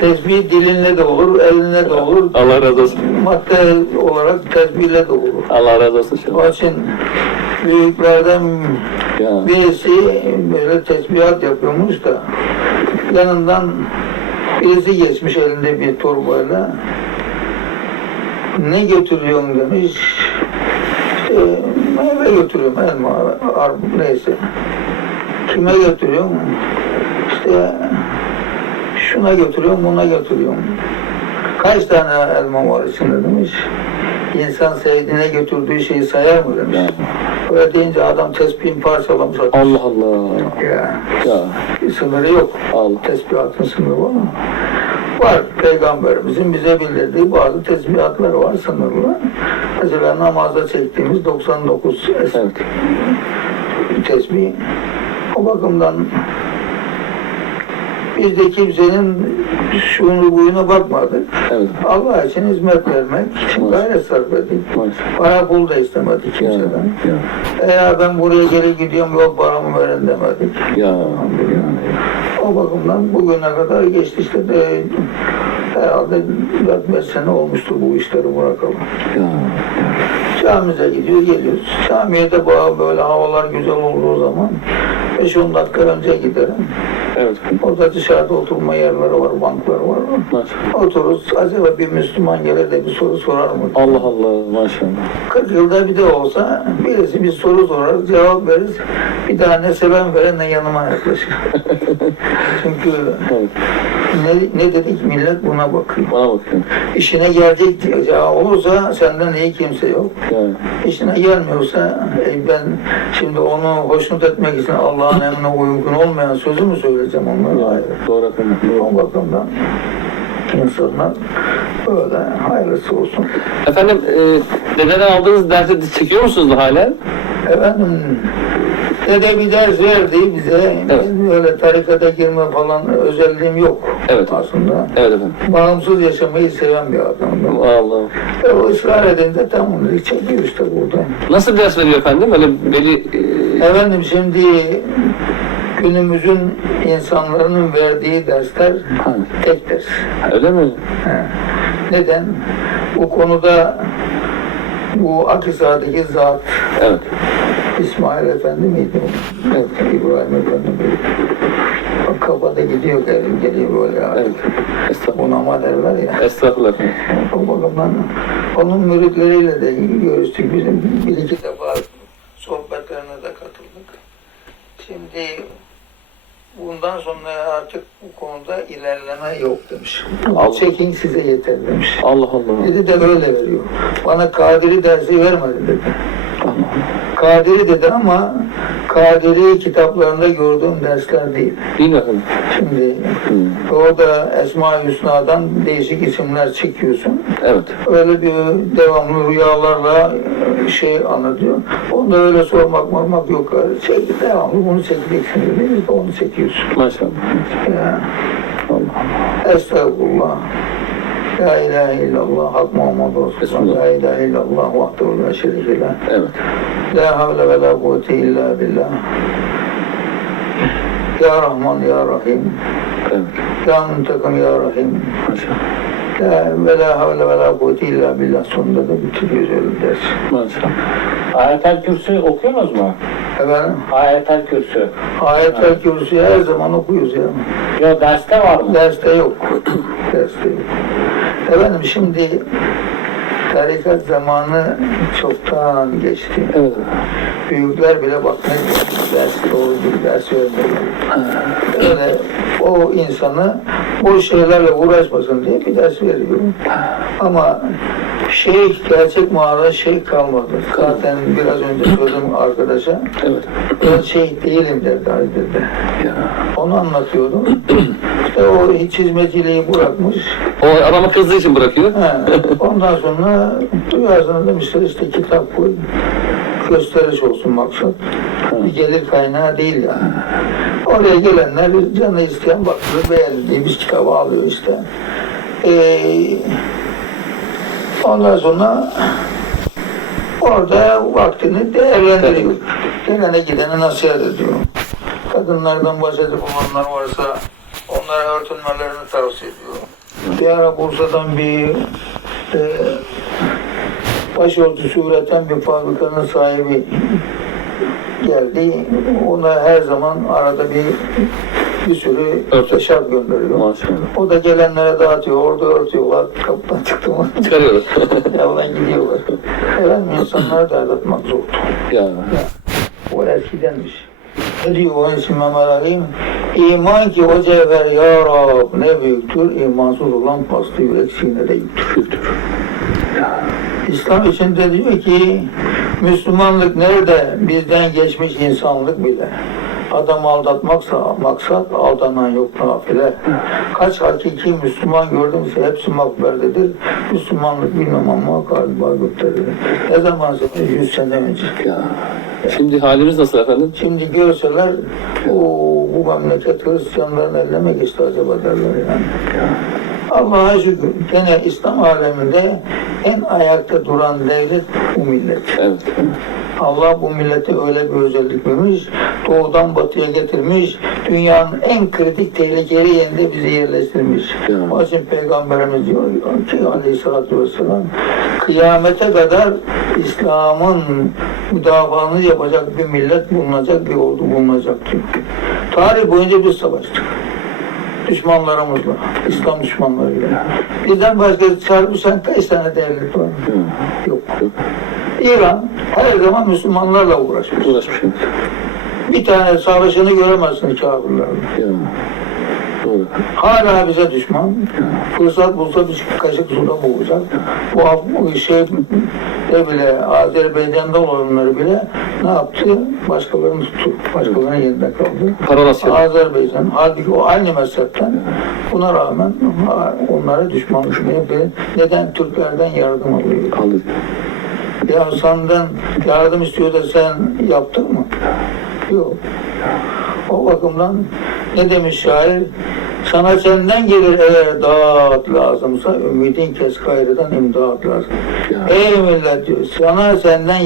Tesbih dilinle de olur, elinle de olur. Allah razı olsun. Madde olarak tesbihle de olur. Allah razı olsun. Onun için büyüklerden Ya. birisi böyle tesbihat yapıyormuş da yanından birisi geçmiş elinde bir torbayla ne götürüyorsun demiş işte meyve götürüyorum elma, armut neyse kime götürüyorum işte şuna götürüyorum buna götürüyorum kaç tane elma var içinde demiş İnsan sevdiğine götürdüğü şeyi sayar mı demiş. Öyle deyince adam tespihin parçalamış atmış. Allah Allah. Ya, Ya. bir sınırı yok. Allah. Tesbihatın sınırı var mı? Var. Peygamberimizin bize bildirdiği bazı tesbihatlar var sınırlı. Mesela namazda çektiğimiz 99 es- Evet. tesbih. O bakımdan biz de kimsenin şunu buyuna bakmadık. Evet. Allah için hizmet vermek için gayret sarf ettik. Maşallah. Para pul da istemedik Ya. kimseden. Ya. Eğer ben buraya geri gidiyorum yok paramı verin demedik. Ya. O bakımdan bugüne kadar geçti işte de herhalde 4-5 sene olmuştur bu işleri bırakalım. Ya. Camimize gidiyor geliyoruz. Camiye de böyle havalar güzel olduğu zaman 5-10 dakika önce giderim. Evet. Orada dışarıda oturma yerleri var, banklar var. Maşallah. Otururuz. Acaba bir Müslüman gelir de bir soru sorar mı? Allah Allah. Maşallah. 40 yılda bir de olsa birisi bir soru sorar, cevap veririz. Bir daha ne seven veren ne yanıma yaklaşır. Çünkü Evet. Ne, ne dedik millet buna bakıyor. Bana bakıyorum. İşine gelecek diyeceği olursa senden iyi kimse yok. Ya. İşine gelmiyorsa e, ben şimdi onu hoşnut etmek için Allah'ın emrine uygun olmayan sözü mü söyleyeceğim onlara? Ya. Hayır. Doğru. O bakımdan insanlar böyle hayırlısı olsun. Efendim e, dededen aldığınız dersi çekiyor musunuz hala? Efendim dede bir ders verdi bize. Evet. Benim öyle tarikata girme falan özelliğim yok Evet. aslında. Evet efendim. Bağımsız yaşamayı seven bir adamım. Allah. E, o ısrar edince tam onu çekiyor işte burada. Nasıl ders veriyor efendim? Öyle belli... e, Efendim şimdi günümüzün insanların verdiği dersler Ha. tek ders. öyle mi? He. Neden? Bu konuda bu Akhisar'daki zat Evet. İsmail Efendi miydi? Evet, İbrahim Efendi miydi? Bak Kafada gidiyor, geliyor, geliyor böyle. Evet. Estağfurullah. Bunama derler ya. Estağfurullah. O bakımdan onun müritleriyle de görüştük. Bizim bir iki defa sohbetlerine de katıldık. Şimdi bundan sonra artık bu konuda ilerleme yok demiş. Allah. Çekin size yeter demiş. Allah Allah. Dedi de öyle veriyor. Bana Kadiri dersi vermedi dedi. Allah. Kadiri dedi ama Kadiri kitaplarında gördüğüm dersler değil. Değil? Şimdi Hı. orada Esma-i Hüsna'dan değişik isimler çekiyorsun. Evet. Öyle bir devamlı rüyalarla şey anlatıyor. Onda öyle sormak mormak yok. Çek, devamlı bunu çekeceksin dedi. Biz de onu çekiyorsun. Maşallah. Ya. Allah. Estağfurullah. La ilahe illallah, hak Muhammed Resulullah. La ilahe illallah, vahdehu la şerike lah. Evet. La havle ve la kuvvete illa billah. Ya Rahman, Ya Rahim. Evet. Ya Muntakim, Ya Rahim. Maşallah. La ve la havle ve la kuvvete illa billah. Sonunda da bitiriyoruz öyle ders. Maşallah. Ayetel Kürsü okuyorsunuz mu? Efendim, Ayetel Kürsü. ayet-el kürsüyü her zaman okuyoruz ya. Yo derste var mı? Derste yok. Derste yok. Efendim şimdi tarikat zamanı çoktan geçti. Evet. Büyükler bile bak ne diyor, ders doğru bir ders vermiyor. Öyle o insanı boş şeylerle uğraşmasın diye bir ders veriyor. Ama şey gerçek manada şey kalmadı. Zaten biraz önce söyledim arkadaşa. Evet. Ben şey değilim derdi Ali dedi. Ya. Onu anlatıyordum. İşte o hiç hizmetçiliği bırakmış. O adama kızdığı için bırakıyor. He, ondan sonra rüyasına demişler işte kitap koy. Gösteriş olsun maksat. Bir gelir kaynağı değil yani. Oraya gelenler canı isteyen bakıyor beğendiğimiz kitabı alıyor işte. Ee, ondan sonra orada vaktini değerlendiriyor. Gelene gidene nasihat ediyor. Kadınlardan bahsedip olanlar varsa onlara örtünmelerini tavsiye ediyor. Bir ara Bursa'dan bir e, başörtüsü üreten bir fabrikanın sahibi geldi. Ona her zaman arada bir bir sürü eşarp gönderiyor. Maşallah. O da gelenlere dağıtıyor, orada örtüyorlar. Kapıdan çıktım onu Çıkarıyoruz. Yavlan gidiyorlar. Efendim insanları da atmak zor. ya. O eskidenmiş. Ali'm? İman ki o cevher ya Rab ne büyüktür, imansız olan paslı yürek sinede yüktür. İslam içinde diyor ki Müslümanlık nerede bizden geçmiş insanlık bile. Adam aldatmaksa maksat aldanan yok nafile. Kaç hakiki Müslüman gördümse hepsi makberdedir. Müslümanlık bilmem ama galiba göktedir. Ne zaman? 100 sene önce. ya. Şimdi halimiz nasıl efendim? Şimdi görseler o bu memleket Hristiyanların eline mi geçti acaba derler yani. Allah'a şükür gene İslam aleminde en ayakta duran devlet bu millet. Evet. Allah bu millete öyle bir özellik vermiş, doğudan batıya getirmiş, dünyanın en kritik tehlikeli yerinde bizi yerleştirmiş. Ya. Onun için Peygamberimiz diyor ki aleyhissalatü vesselam, kıyamete kadar İslam'ın müdafaanı yapacak bir millet bulunacak, bir ordu bulunacak diyor. Tarih boyunca biz savaştık. Düşmanlarımızla, İslam düşmanlarıyla. Bizden başka çarpışan kaç tane devlet var? Yok. İran her zaman Müslümanlarla uğraşmış. Uğraşmışım. Bir tane savaşını göremezsin kafirlerle. Doğru. Hala bize düşman. Fırsat bulsa bir kaşık suda boğacak. Bu, bu şey de bile Azerbaycan'da olanları bile ne yaptı? Başkalarını tuttu. Başkalarının yerinde kaldı. Parolasyon. Azerbaycan. Halbuki o aynı mezhepten buna rağmen onlara düşmanlık yapıyor. Neden Türklerden yardım alıyor? Aldı. Ya senden yardım istiyor da sen yaptın mı? Yok. O bakımdan ne demiş şair? Sana senden gelir eğer dağıt lazımsa ümidin kes gayrıdan imdat lazım. Ya. Ey millet diyor sana senden